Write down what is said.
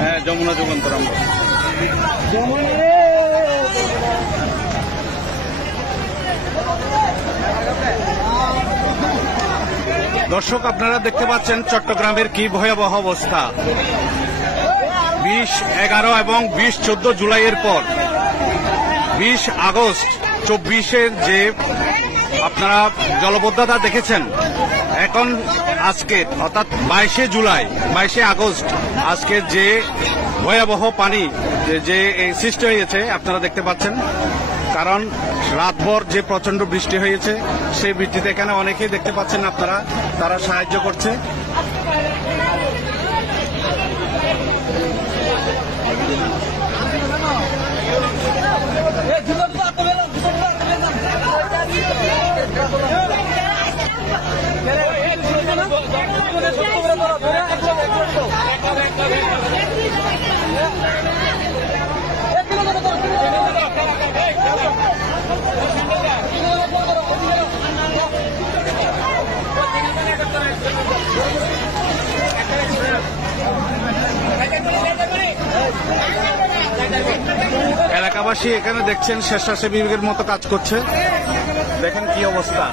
হ্যাঁ, যমুনা যুগান্তর আমরা। দর্শক, আপনারা দেখতে পাচ্ছেন চট্টগ্রামের কি ভয়াবহ অবস্থা। 20, 11 এবং 20, 14 জুলাইয়ের পর 20 আগস্ট 24-এর যে আপনারা জলবদ্ধতা দেখেছেন, এখন আজকে অর্থাৎ 22শে জুলাই, 22শে আগস্ট আজকে যে ভয়াবহ পানি যে সৃষ্টি হয়েছে আপনারা দেখতে পাচ্ছেন। কারণ রাতভর যে প্রচন্ড বৃষ্টি হয়েছে, সেই বৃষ্টিতে এখানে অনেকেই দেখতে পাচ্ছেন আপনারা, তারা সাহায্য করছে। এলাকাবাসী এখানে দেখছেন স্বেচ্ছাসেবীর মতো কাজ করছে। দেখুন কি অবস্থা।